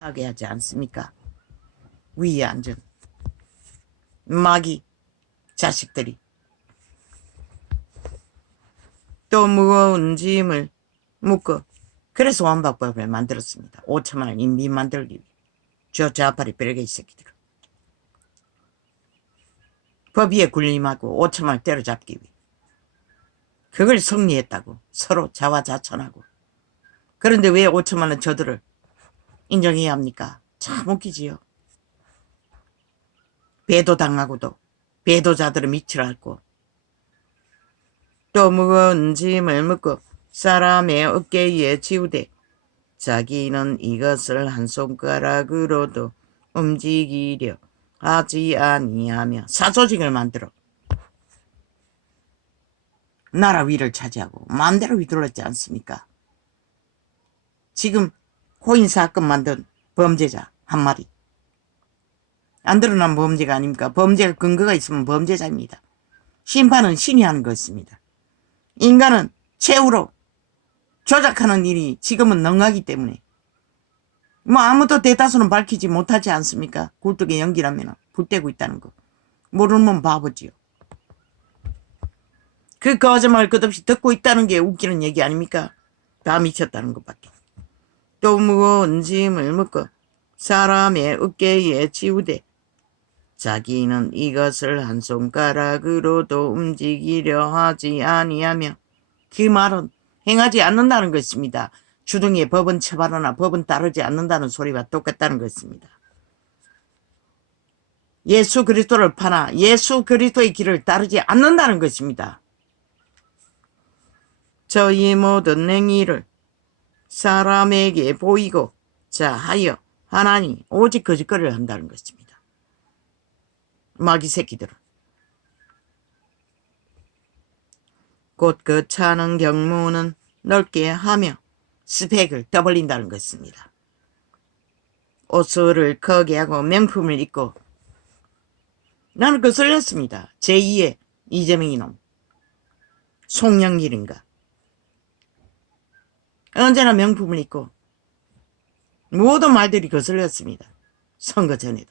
하게 하지 않습니까? 위에 앉은 마귀 자식들이 또 무거운 짐을 묶어. 그래서 완박법을 만들었습니다. 5천만 원 인민 만들기 위해. 저 좌파리 뼈레개 새끼들. 법 위에 군림하고 5천만 원 때려잡기 위해. 그걸 승리했다고. 서로 자화자찬하고. 그런데 왜 5천만 원 저들을 인정해야 합니까? 참 웃기지요. 배도당하고도 배도자들을 밑을 앓고 또 무거운 짐을 묶고 사람의 어깨에 지우되 자기는 이것을 한 손가락으로도 움직이려 하지 아니하며 사조직을 만들어 나라 위를 차지하고 마음대로 휘둘렀지 않습니까? 지금 코인 사건 만든 범죄자 한 마리. 안 드러난 범죄가 아닙니까? 범죄가 근거가 있으면 범죄자입니다. 심판은 신이 하는 것입니다. 인간은 최후로 조작하는 일이 지금은 능하기 때문에 뭐 아무도 대다수는 밝히지 못하지 않습니까? 굴뚝에 연기라면 불때고 있다는 거. 모르면 바보지요. 그 거짓말 끝없이 듣고 있다는 게 웃기는 얘기 아닙니까? 다 미쳤다는 것밖에. 또 무거운 짐을 묶고 사람의 어깨에 지우되 자기는 이것을 한 손가락으로도 움직이려 하지 아니하며 그 말은 행하지 않는다는 것입니다. 주둥이에 법은 처벌하나 법은 따르지 않는다는 소리와 똑같다는 것입니다. 예수 그리스도를 파나 예수 그리스도의 길을 따르지 않는다는 것입니다. 저희 모든 행위를 사람에게 보이고 자하여 하나니 오직 거짓거리를 한다는 것입니다. 마귀 새끼들은 곧 그 차는 경무는 넓게 하며 스펙을 떠벌린다는 것입니다. 옷을 크게 하고 명품을 입고 나는 거슬렸습니다. 제2의 이재명 이놈 송영길인가 언제나 명품을 입고 모든 말들이 거슬렸습니다. 선거 전에도.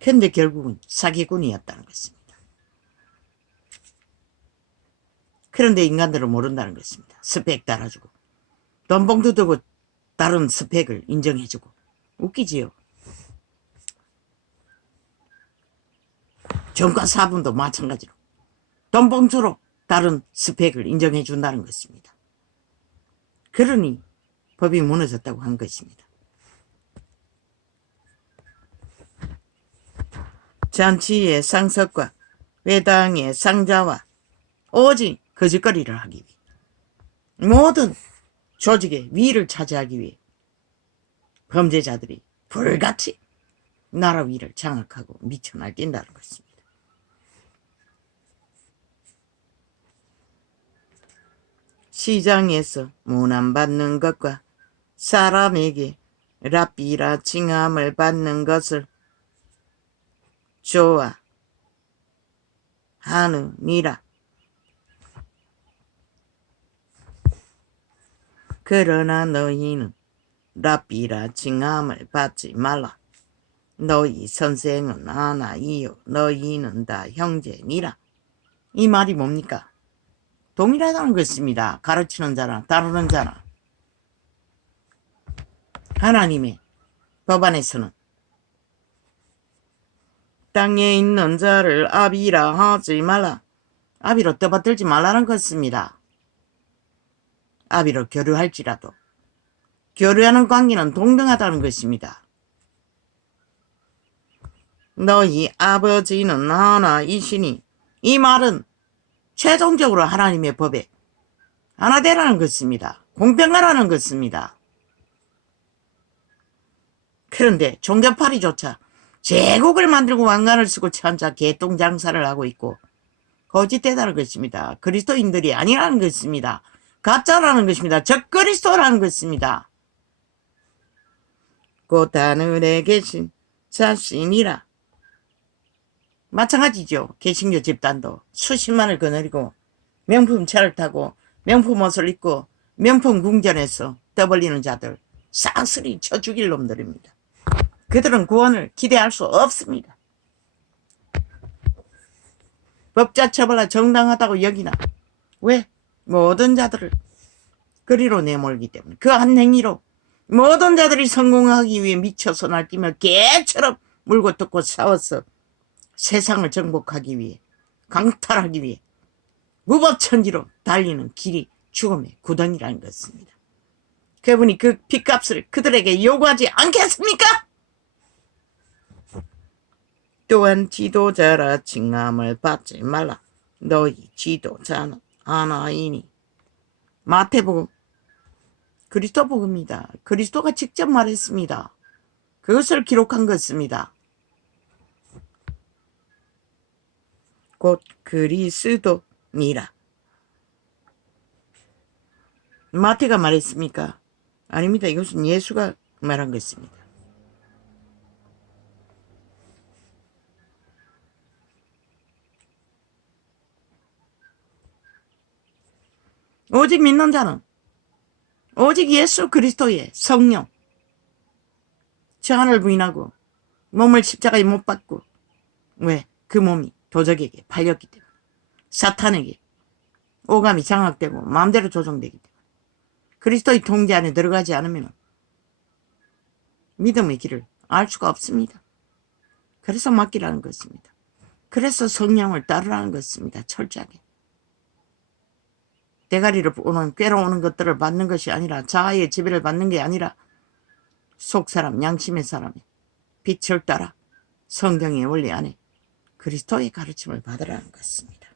근데 결국은 사기꾼이었다는 것입니다. 그런데 인간들은 모른다는 것입니다. 스펙 따라주고 돈봉투 두고 다른 스펙을 인정해주고 웃기지요. 정가 사분도 마찬가지로 돈봉투로 다른 스펙을 인정해준다는 것입니다. 그러니 법이 무너졌다고 한 것입니다. 잔치의 상석과 회당의 상자와 오직 거짓거리를 하기 위해 모든 조직의 위를 차지하기 위해 범죄자들이 불같이 나라 위를 장악하고 미쳐 날뛴다는 것입니다. 시장에서 문안받는 것과 사람에게 랍비라 칭함을 받는 것을 좋아하느니라. 그러나 너희는 랍비라 칭함을 받지 말라. 너희 선생은 하나이요 너희는 다 형제니라. 이 말이 뭡니까? 동일하다는 것입니다. 가르치는 자나 따르는 자나. 하나님의 법안에서는 땅에 있는 자를 아비라 하지 말라. 아비로 떠받들지 말라는 것입니다. 아비로 교류할지라도 교류하는 관계는 동등하다는 것입니다. 너희 아버지는 하나이시니 이 말은 최종적으로 하나님의 법에 하나 되라는 것입니다. 공평하라는 것입니다. 그런데 종교파리조차 제국을 만들고 왕관을 쓰고 천자 개똥장사를 하고 있고 거짓되다는 것입니다. 그리스도인들이 아니라는 것입니다. 가짜라는 것입니다. 적그리스도라는 것입니다. 곧 하늘에 계신 자신이라. 마찬가지죠. 개신교 집단도 수십만을 거느리고 명품 차를 타고 명품 옷을 입고 명품 궁전에서 떠벌리는 자들 싹쓸이 쳐 죽일 놈들입니다. 그들은 구원을 기대할 수 없습니다. 법자 처벌라 정당하다고 여기나 왜? 모든 자들을 그리로 내몰기 때문에 그 한 행위로 모든 자들이 성공하기 위해 미쳐서 날뛰며 개처럼 물고 뜯고 싸워서 세상을 정복하기 위해 강탈하기 위해 무법천지로 달리는 길이 죽음의 구덩이라는 것입니다. 그분이 그 핏값을 그들에게 요구하지 않겠습니까? 또한 지도자라 칭함을 받지 말라. 너희 지도자는 하나이니. 마태복음 그리스도 복음입니다. 그리스도가 직접 말했습니다. 그것을 기록한 것입니다. 곧 그리스도니라. 마태가 말했습니까? 아닙니다. 이것은 예수가 말한 것입니다. 오직 믿는 자는 오직 예수 그리스도의 성령 저 하나를 부인하고 몸을 십자가에 못 박고 왜? 그 몸이 도적에게 팔렸기 때문에 사탄에게 오감이 장악되고 마음대로 조종되기 때문에 그리스도의 통제 안에 들어가지 않으면 믿음의 길을 알 수가 없습니다. 그래서 맡기라는 것입니다. 그래서 성령을 따르라는 것입니다. 철저하게. 대가리를 오는 꿰러오는 것들을 받는 것이 아니라 자아의 지배를 받는 게 아니라 속사람 양심의 사람이 빛을 따라 성경의 원리 안에 그리스도의 가르침을 받으라는 것입니다.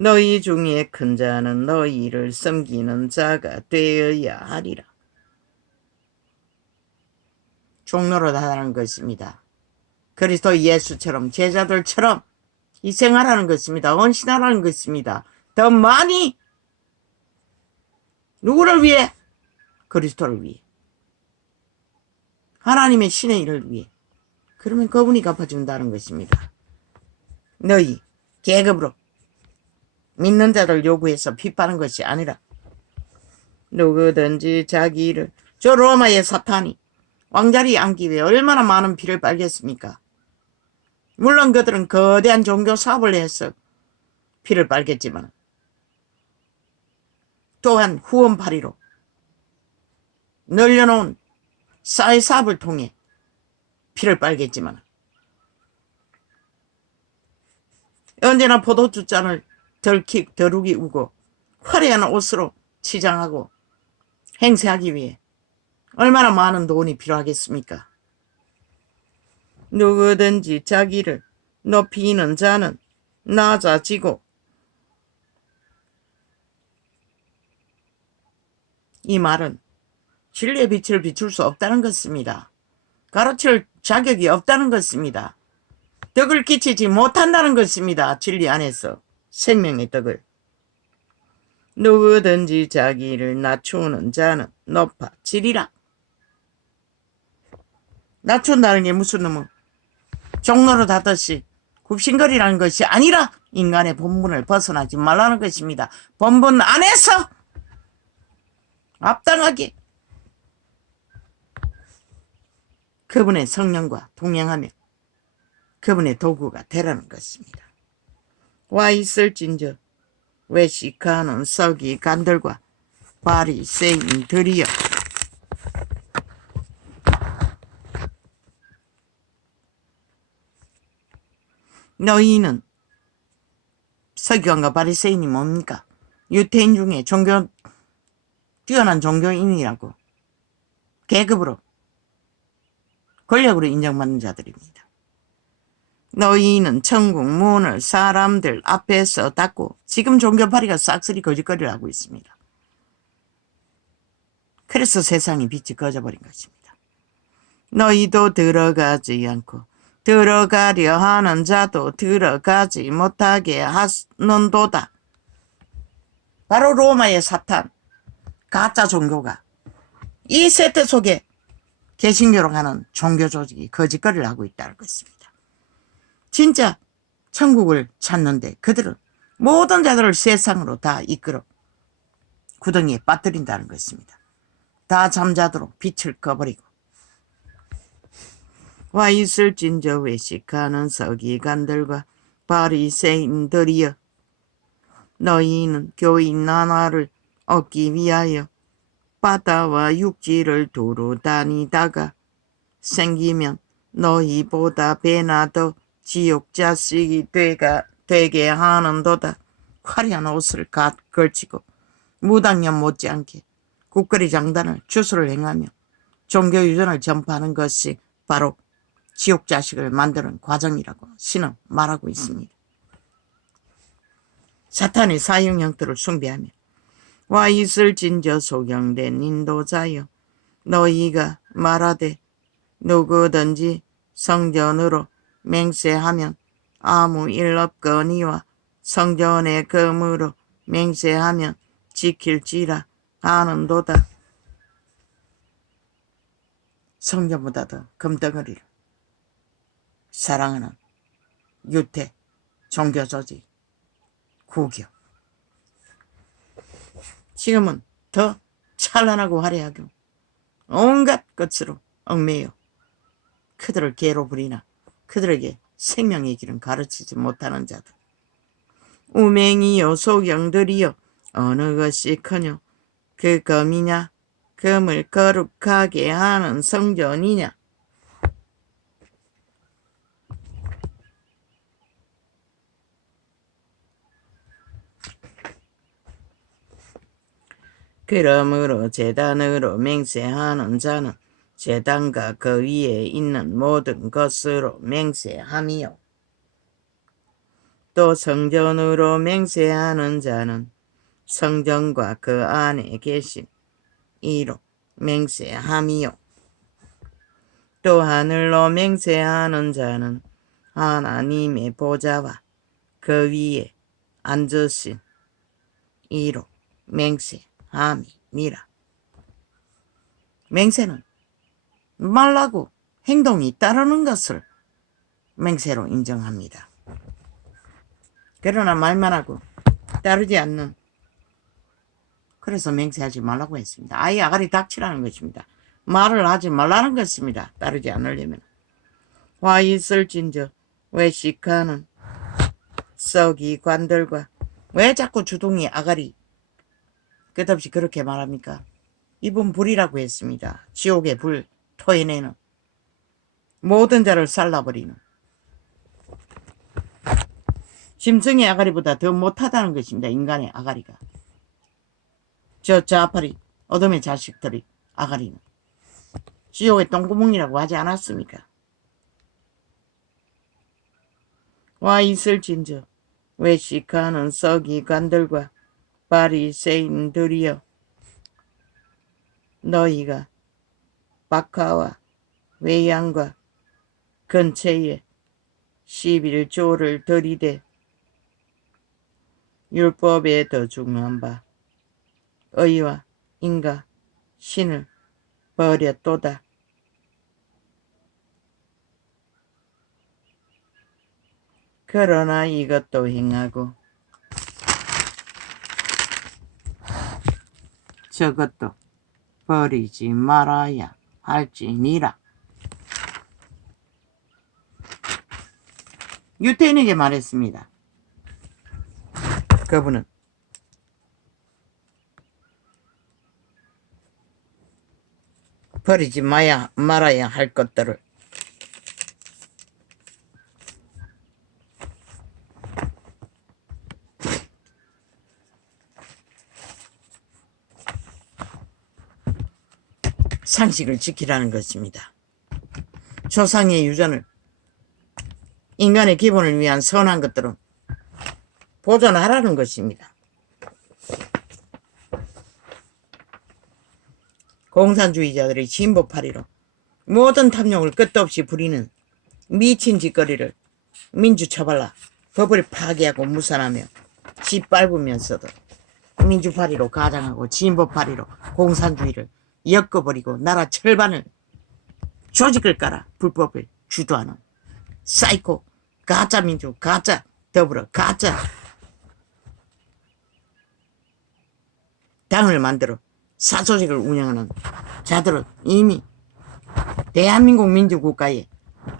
너희 중에 큰 자는 너희를 섬기는 자가 되어야 하리라. 종로로 하라는 것입니다. 그리스도 예수처럼 제자들처럼 희생하라는 것입니다. 헌신하라는 것입니다. 더 많이 누구를 위해? 그리스도를 위해. 하나님의 신의 일을 위해. 그러면 그분이 갚아준다는 것입니다. 너희 계급으로 믿는 자들 요구해서 핍하는 것이 아니라 누구든지 자기 일을 저 로마의 사탄이 왕자리에 앉기 위해 얼마나 많은 피를 빨겠습니까? 물론 그들은 거대한 종교 사업을 해서 피를 빨겠지만 또한 후원파리로 늘려놓은 사회사업을 통해 피를 빨겠지만 언제나 포도주잔을 덜룩이 우고 화려한 옷으로 치장하고 행세하기 위해 얼마나 많은 돈이 필요하겠습니까? 누구든지 자기를 높이는 자는 낮아지고 이 말은 진리의 빛을 비출 수 없다는 것입니다. 가르칠 자격이 없다는 것입니다. 덕을 끼치지 못한다는 것입니다. 진리 안에서 생명의 덕을. 누구든지 자기를 낮추는 자는 높아지리라. 낮춘다는 게 무슨 놈은 종로로 닫듯이 굽신거리라는 것이 아니라 인간의 본분을 벗어나지 말라는 것입니다. 본분 안에서 합당하게 그분의 성령과 동행하며 그분의 도구가 되라는 것입니다. 와 있을진저 외식하는 서기관들과 바리새인들이여 너희는 서기관과 바리새인이 뭡니까? 유태인 중에 뛰어난 종교인이라고 계급으로 권력으로 인정받는 자들입니다. 너희는 천국 문을 사람들 앞에서 닫고 지금 종교파리가 싹쓸이 거짓거리를 하고 있습니다. 그래서 세상이 빛이 꺼져버린 것입니다. 너희도 들어가지 않고 들어가려 하는 자도 들어가지 못하게 하는도다. 바로 로마의 사탄, 가짜 종교가 이 세대 속에 개신교로 가는 종교 조직이 거짓거리를 하고 있다는 것입니다. 진짜 천국을 찾는데 그들은 모든 자들을 세상으로 다 이끌어 구덩이에 빠뜨린다는 것입니다. 다 잠자도록 빛을 꺼버리고. 와 있을진저 외식하는 서기관들과 바리새인들이여, 너희는 교인 하나를 얻기 위하여 바다와 육지를 두루 다니다가 생기면 너희보다 배나 더 지옥 자식이 되게 하는도다. 화려한 옷을 걸치고 무당년 못지않게 국거리 장단을 주술을 행하며 종교유전을 전파하는 것이 바로 지옥 자식을 만드는 과정이라고 신은 말하고 있습니다. 사탄의 사형 형태를 숭배하며 와 있을진저 소경된 인도자여, 너희가 말하되 누구든지 성전으로 맹세하면 아무 일 없거니와 성전의 금으로 맹세하면 지킬지라 하는도다. 성전보다도 금덩어리를 사랑하는 유태, 종교조직, 구교. 지금은 더 찬란하고 화려하고 온갖 것으로 얽매여 그들을 개로 부리나 그들에게 생명의 길은 가르치지 못하는 자들. 우맹이여 소경들이여, 어느 것이 커뇨? 그 금이냐? 금을 거룩하게 하는 성전이냐? 그러므로 제단으로 맹세하는 자는 제단과 그 위에 있는 모든 것으로 맹세함이요, 또 성전으로 맹세하는 자는 성전과 그 안에 계신 이로 맹세함이요, 또 하늘로 맹세하는 자는 하나님의 보좌와 그 위에 앉으신 이로 맹세함이니라. 맹세는 말하고 행동이 따르는 것을 맹세로 인정합니다. 그러나 말만 하고 따르지 않는, 그래서 맹세하지 말라고 했습니다. 아예 아가리 닥치라는 것입니다. 말을 하지 말라는 것입니다. 따르지 않으려면. 와 있을진저 외식하는 서기관들과, 왜 자꾸 주둥이 아가리 끝없이 그렇게 말합니까? 이분 불이라고 했습니다. 지옥의 불 토해내는, 모든 자를 살라버리는, 짐승의 아가리보다 더 못하다는 것입니다. 인간의 아가리가. 저 앞아리 어둠의 자식들이 아가리는 지옥의 똥구멍이라고 하지 않았습니까? 와 있을진저 외식하는 서기관들과 바리새인들이여, 너희가 박하와 외양과 근처에 11조를 들이대 율법에 더 중요한 바 의와 인과 신을 버렸도다. 그러나 이것도 행하고 저것도 버리지 말아야 할지니라. 유태인에게 말했습니다. 그분은 버리지 말아야 할 것들을 상식을 지키라는 것입니다. 조상의 유전을, 인간의 기본을 위한 선한 것들은 보존하라는 것입니다. 공산주의자들의 진보파리로 모든 탐욕을 끝도 없이 부리는 미친 짓거리를 민주처벌라 법을 파괴하고 무산하며 짓밟으면서도 민주파리로 가장하고 진보파리로 공산주의를 엮어버리고 나라 철반을 조직을 깔아 불법을 주도하는 사이코 가짜 민주, 가짜 더불어, 가짜 당을 만들어 사조직을 운영하는 자들은 이미 대한민국 민주국가에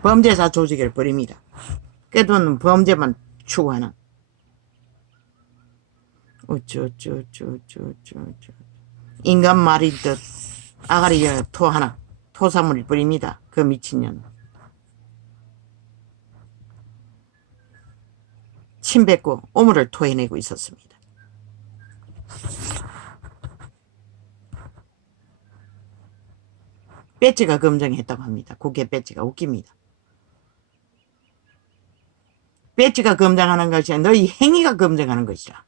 범죄자 조직을 벌입니다. 그들은 범죄만 추구하는 인간 말인 듯 아가리에 토하나 토사물을 뿌립니다. 그 미친년. 침 뱉고 오물을 토해내고 있었습니다. 배지가 검증했다고 합니다. 국회 배지가 웃깁니다. 배지가 검증하는 것이 아니라 너희 행위가 검증하는 것이라.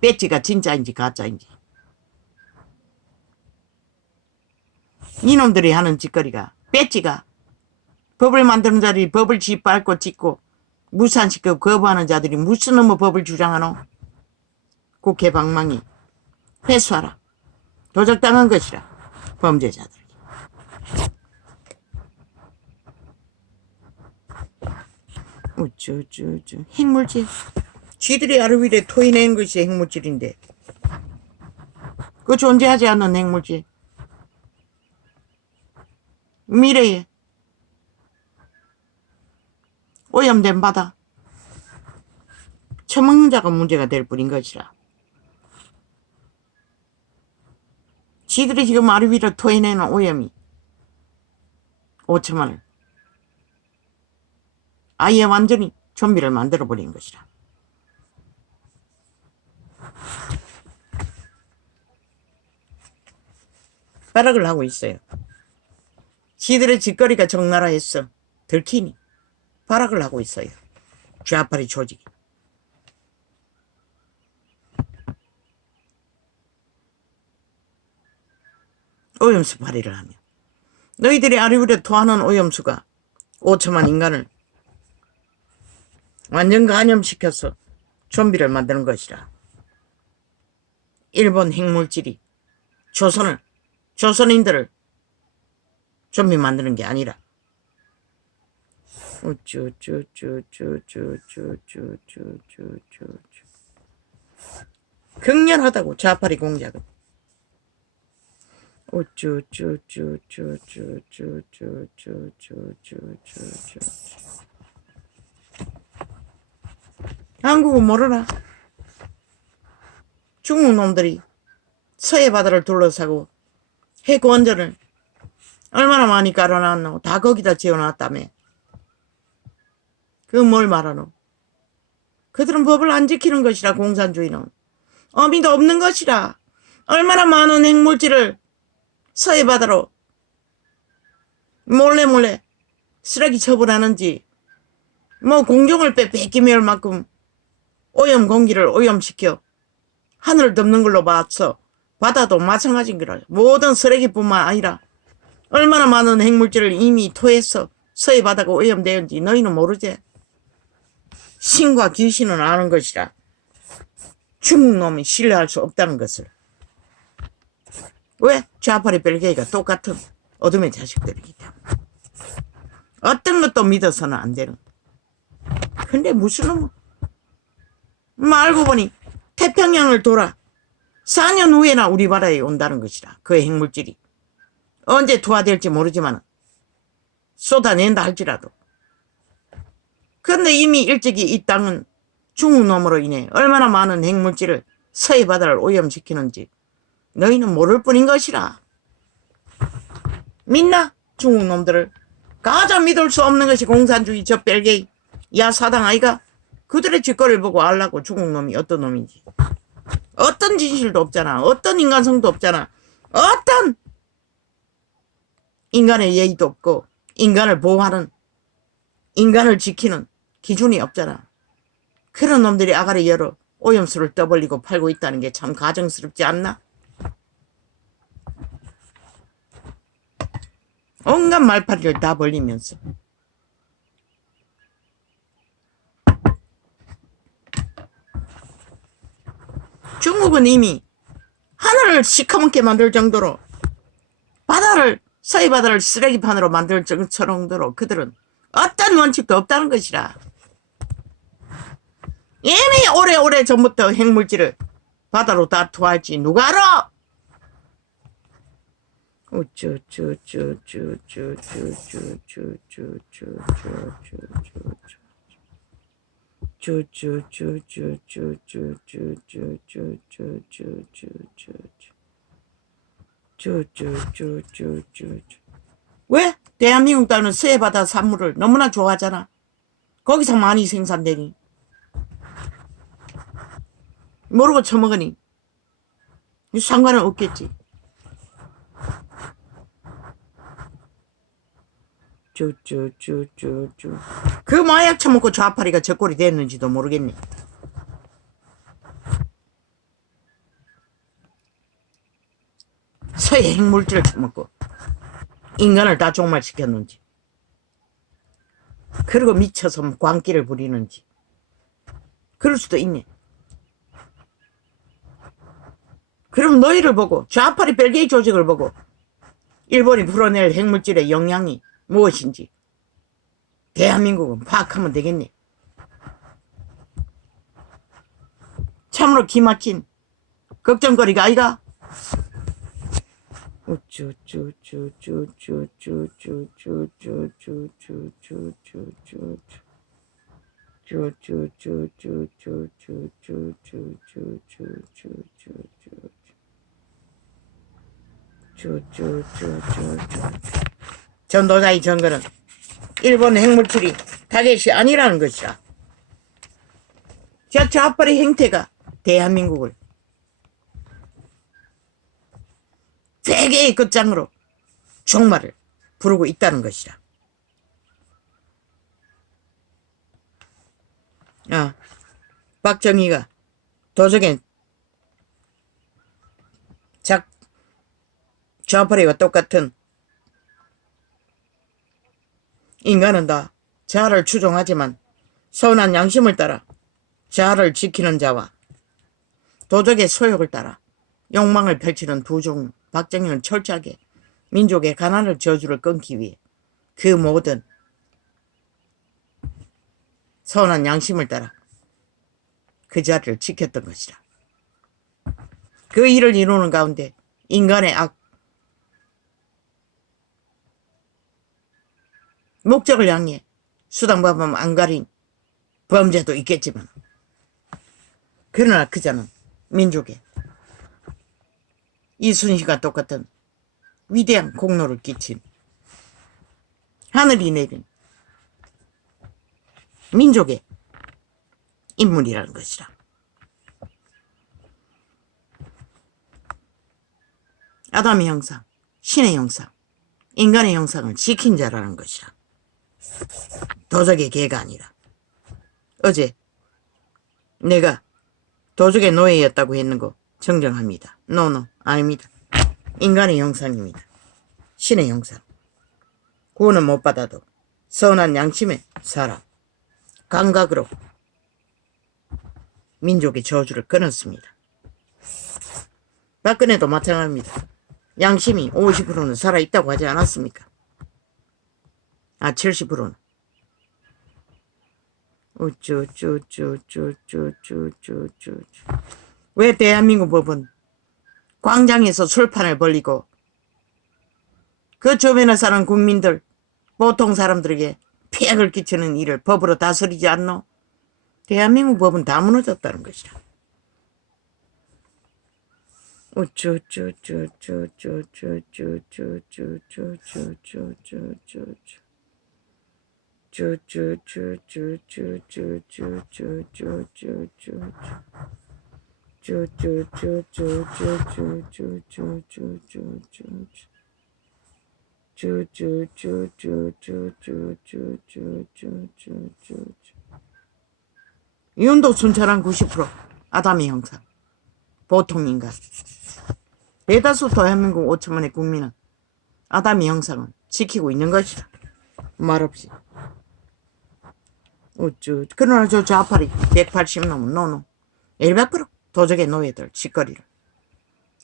배지가 진짜인지 가짜인지. 이놈들이 하는 짓거리가 배지가 법을 만드는 자들이 법을 짓밟고 짓고 무산시키고 거부하는 자들이 무슨 놈의 법을 주장하노? 국회 방망이 회수하라. 도적당한 것이라. 범죄자들. 핵물질. 쥐들이 하루 위에 토해내는 것이 핵물질인데 그 존재하지 않는 핵물질. 미래에 오염된 바다 처먹는 자가 문제가 될 뿐인 것이라. 지들이 지금 하루 위로 토해내는 오염이 5천만을 아예 완전히 좀비를 만들어버린 것이라. 발악을 하고 있어요. 지들의 짓거리가 적나라했어. 들키니 발악을 하고 있어요. 좌파리 조직이. 오염수 발휘를 하며 너희들이 아리우려 토하는 오염수가 5천만 인간을 완전 감염시켜서 좀비를 만드는 것이라. 일본 핵물질이 조선인들을 좀비 만드는 게 아니라 극렬하다고 좌파리 공작은. 한국은 모르나? 중국 놈들이 서해 바다를 둘러싸고 핵원전을 얼마나 많이 깔아놨노? 다 거기다 지어놨다며. 그 뭘 말하노? 그들은 법을 안 지키는 것이라. 공산주의는 어미도 없는 것이라. 얼마나 많은 핵물질을 서해 바다로 몰래 쓰레기 처분하는지. 뭐 공중을 뺏기며 만큼 오염 공기를 오염시켜 하늘을 덮는 걸로 봤어. 바다도 마찬가지인 거라. 모든 쓰레기뿐만 아니라 얼마나 많은 핵물질을 이미 토해서 서해 바다가 오염되었는지 너희는 모르지? 신과 귀신은 아는 것이라. 중국 놈이 신뢰할 수 없다는 것을. 왜? 좌파리 벨기에가 똑같은 어둠의 자식들이기 때문에. 어떤 것도 믿어서는 안 되는. 근데 무슨 놈? 알고 보니 태평양을 돌아 4년 후에나 우리 바다에 온다는 것이라. 그 핵물질이 언제 투하될지 모르지만 쏟아낸다 할지라도. 그런데 이미 일찍이 이 땅은 중국 놈으로 인해 얼마나 많은 핵물질을 서해 바다를 오염시키는지 너희는 모를 뿐인 것이라. 믿나? 중국 놈들을. 가장 믿을 수 없는 것이 공산주의 저 벨게이 야사당 아이가. 그들의 짓거리를 보고 알라고. 중국 놈이 어떤 놈인지. 어떤 진실도 없잖아. 어떤 인간성도 없잖아. 어떤 인간의 예의도 없고 인간을 보호하는, 인간을 지키는 기준이 없잖아. 그런 놈들이 아가리 열어 오염수를 떠벌리고 팔고 있다는 게 참 가정스럽지 않나? 온갖 말파리를 다 벌리면서. 중국은 이미 하늘을 시커멓게 만들 정도로 바다를, 서해 바다를 쓰레기판으로 만들 정도로 그들은 어떤 원칙도 없다는 것이라. 이미 오래오래 전부터 핵물질을 바다로 다 투할지 누가 알아? 왜? 대한민국 땅은 서해바다 산물을 너무나 좋아하잖아. 거기서 많이 생산되니. 모르고 처먹으니. 상관은 없겠지. 그 마약 처먹고 좌파리가 저 꼴이 됐는지도 모르겠네. 서해 핵물질을 처먹고 인간을 다 종말시켰는지, 그리고 미쳐서 광기를 부리는지. 그럴 수도 있네. 그럼 너희를 보고, 좌파리 벨기에 조직을 보고 일본이 풀어낼 핵물질의 영향이 무엇인지 대한민국은 파악하면 되겠네. 참으로 기막힌 걱정거리가 아이가. 전도자의 증거는 일본 핵물질이 타겟이 아니라는 것이라. 저 좌파리 행태가 대한민국을 세계의 끝장으로 종말을 부르고 있다는 것이라. 박정희가 도적엔 좌파리와 똑같은 인간은 다 자아를 추종하지만 선한 양심을 따라 자아를 지키는 자와 도적의 소욕을 따라 욕망을 펼치는 두 종. 박정희는 철저하게 민족의 가난을 저주를 끊기 위해 그 모든 선한 양심을 따라 그 자리를 지켰던 것이라. 그 일을 이루는 가운데 인간의 악, 목적을 향해 수단방법 안 가린 범죄도 있겠지만, 그러나 그자는 민족의 이순신과 똑같은 위대한 공로를 끼친 하늘이 내린 민족의 인물이라는 것이라. 아담의 형상, 신의 형상, 인간의 형상을 지킨 자라는 것이라. 도적의 개가 아니라. 어제 내가 도적의 노예였다고 했는 거 정정합니다. 노노, 아닙니다. 인간의 형상입니다. 신의 형상. 구원은 못 받아도 선한 양심의 사람, 감각으로 민족의 저주를 끊었습니다. 박근혜도 마찬가지입니다. 양심이 50%는 살아있다고 하지 않았습니까? 70%는. 왜 대한민국 법은 광장에서 술판을 벌리고 그 주변에 사는 국민들, 보통 사람들에게 폐악을 끼치는 일을 법으로 다스리지 않노? 대한민국 법은 다 무너졌다는 것이라. 윤도 순찰한 90% 아담의 형상, 보통 인간. 대다수 대한민국 5천만의 국민은 아담의 형상을 지키고 있는 것이라. 말없이. 그러나 저 좌파리 180놈은 노노 100% 도적의 노예들 짓거리를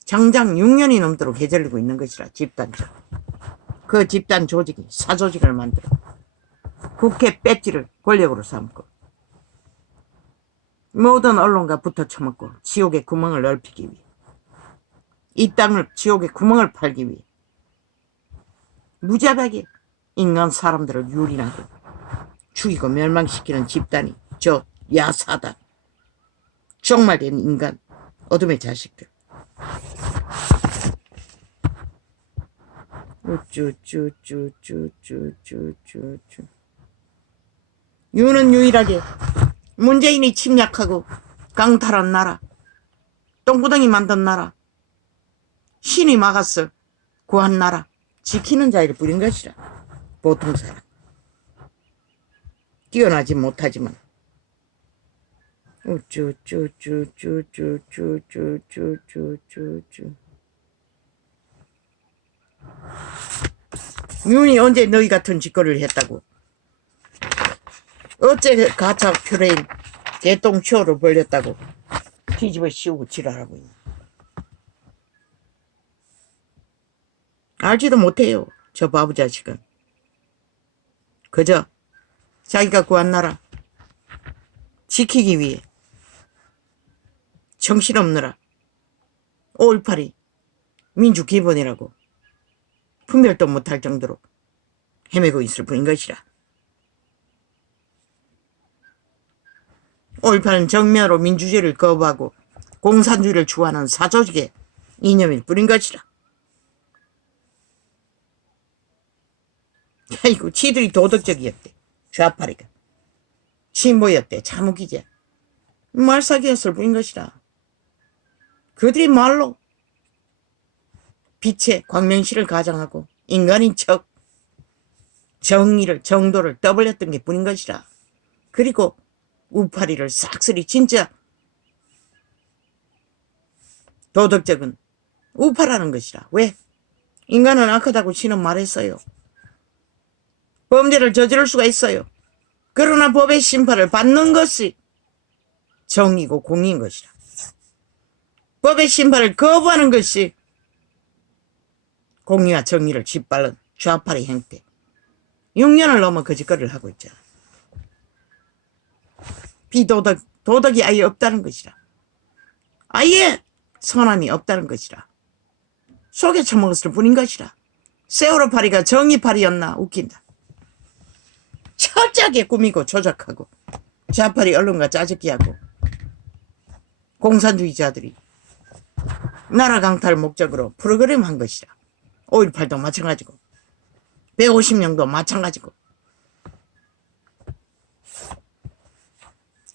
장장 6년이 넘도록 해절리고 있는 것이라. 집단적. 그 집단 조직이 사조직을 만들어 국회 배지를 권력으로 삼고 모든 언론과 붙어 처먹고 지옥의 구멍을 넓히기 위해, 이 땅을 지옥의 구멍을 팔기 위해 무자비하게 인간 사람들을 유린하고 죽이고 멸망시키는 집단이 저 야사다. 종말된 인간, 어둠의 자식들. 우쭈쭈쭈쭈쭈쭈쭈. 유는 유일하게 문재인이 침략하고 강탈한 나라, 똥구덩이 만든 나라, 신이 막았어 구한 나라 지키는 자를 부린 것이라. 보통 사람 뛰어나지 못하지만 우쭈쭈쭈쭈쭈쭈쭈쭈쭈쭈. 윤이 언제 너희 같은 짓거리를 했다고? 어째 가짜 표레인 개똥쇼를 벌렸다고 뒤집어 씌우고 지랄하고 있네. 알지도 못해요. 저 바보 자식은. 그저 자기가 구한 나라 지키기 위해 정신없느라 5.18이 민주기본이라고 분별도 못할 정도로 헤매고 있을 뿐인 것이라. 5.18은 정면으로 민주주의를 거부하고 공산주의를 추구하는 사조직의 이념일 뿐인 것이라. 아이고, 지들이 도덕적이었대. 좌파리가. 진보였대. 참 웃기지. 말싸기였을 뿐인 것이라. 그들이 말로 빛의 광명실을 가장하고 인간인 척 정의를 정도를 떠벌렸던 게 뿐인 것이라. 그리고 우파리를 싹쓸이 진짜 도덕적은 우파라는 것이라. 왜? 인간은 악하다고 신은 말했어요. 범죄를 저지를 수가 있어요. 그러나 법의 심판을 받는 것이 정의고 공의인 것이라. 법의 심판을 거부하는 것이 공의와 정의를 짓밟는 좌파리 행태. 6년을 넘어 거짓거리를 하고 있잖아. 도덕이 아예 없다는 것이라. 아예 선함이 없다는 것이라. 속에 처먹었을 뿐인 것이라. 세월호파리가 정의파리였나 웃긴다. 철저하게 꾸미고 조작하고 좌파리 언론과 짜집기하고 공산주의자들이 나라 강탈 목적으로 프로그램 한 것이라. 5.18도 마찬가지고 150명도 마찬가지고.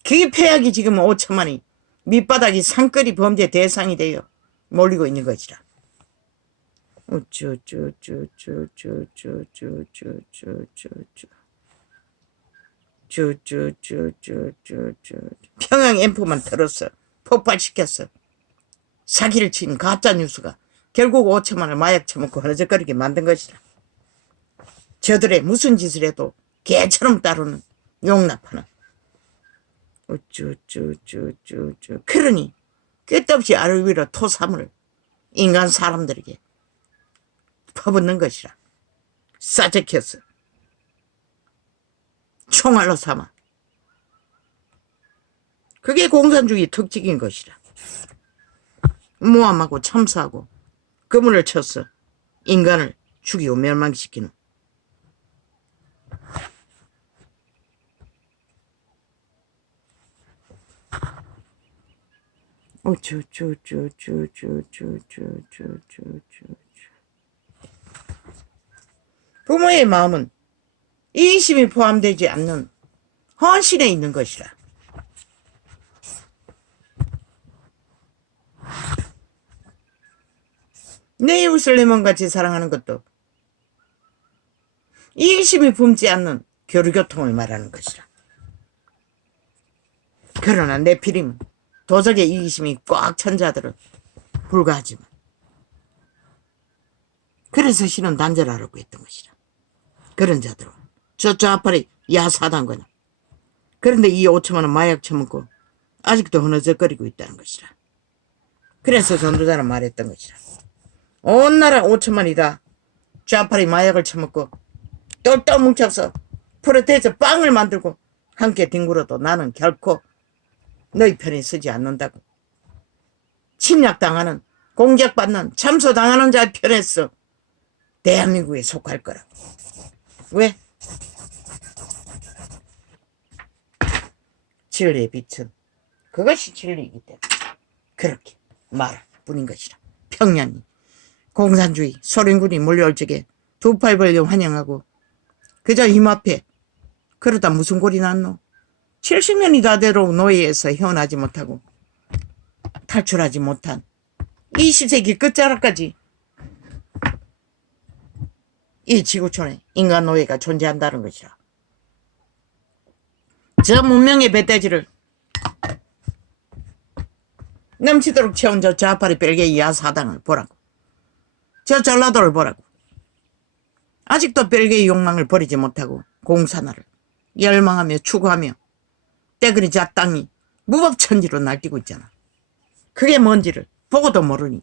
그게 폐악이 지금 5천만이 밑바닥이 산거리 범죄 대상이 되어 몰리고 있는 것이라. 평양 앰프만 들었어. 폭발시켰어. 사기를 친 가짜 뉴스가 결국 5천만을 마약 처먹고 흐느적거리게 만든 것이라. 저들의 무슨 짓을 해도 개처럼 따르는 용납하는. 그러니 끝없이 알을 위로 토사물을 인간 사람들에게 퍼붓는 것이라. 싸적혔어. 총알로 삼아. 그게 공산주의 특징인 것이라. 모함하고 참사하고 그물을 쳤어. 인간을 죽이고 멸망시키는. 부모의 마음은 이심이 포함되지 않는 헌신에 있는 것이라. 내 이웃을 내 몸같이 사랑하는 것도 이심이 품지 않는 교류교통을 말하는 것이라. 그러나 내피림 도적의 이기심이 꽉 찬 자들은 불가하지만 그래서 신은 단절하려고 했던 것이라. 그런 자들은 저 좌파리 야사단거나. 그런데 이 5천만 원 마약 처먹고 아직도 흐느적거리고 있다는 것이라. 그래서 전도자는 말했던 것이라. 온 나라 5천만이다. 좌파리 마약을 처먹고 똘똘 뭉쳐서 프로테이저 빵을 만들고 함께 뒹굴어도 나는 결코 너희 편에 서지 않는다고. 침략당하는, 공격받는, 참소당하는 자 편에서 대한민국에 속할 거라고. 왜? 진리의 빛은 그것이 진리이기 때문에 그렇게 말할 뿐인 것이라. 평양이 공산주의 소련군이 몰려올 적에 두 팔 벌려 환영하고 그저 힘 앞에 그러다 무슨 꼴이 났노? 70년이 다 되도록 노예에서 헤어나지 못하고 탈출하지 못한 20세기 끝자락까지 이 지구촌에 인간 노예가 존재한다는 것이라. 저 문명의 배돼지를 넘치도록 채운 저 좌파리 벨기에 야사당을 보라고. 저 전라도를 보라고. 아직도 벨기에 욕망을 버리지 못하고 공산화를 열망하며 추구하며 떼그리 자땅이 무법천지로 날뛰고 있잖아. 그게 뭔지를 보고도 모르니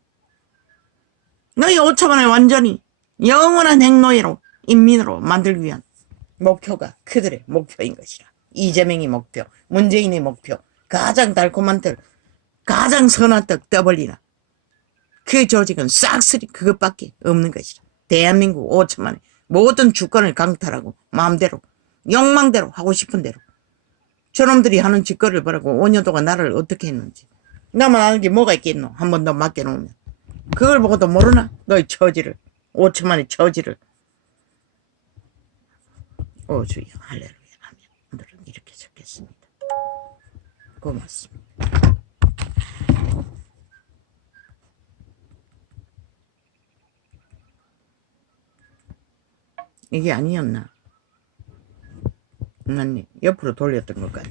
너희 5천만을 완전히 영원한 행노예로 인민으로 만들기 위한 목표가 그들의 목표인 것이라. 이재명이 목표, 문재인의 목표, 가장 달콤한 떡, 가장 선한 떡 떠벌리나 그 조직은 싹쓸이 그것밖에 없는 것이라. 대한민국 5천만의 모든 주권을 강탈하고 마음대로 욕망대로 하고 싶은 대로 저놈들이 하는 짓거리를 보라고 5년 동안 나를 어떻게 했는지. 나만 아는 게 뭐가 있겠노. 한 번 더 맡겨놓으면. 그걸 보고도 모르나? 너의 처지를. 5천만의 처지를. 오 주여 할렐루야 하면 오늘은 이렇게 적겠습니다. 고맙습니다. 이게 아니었나? 난 옆으로 돌렸던 것 같네.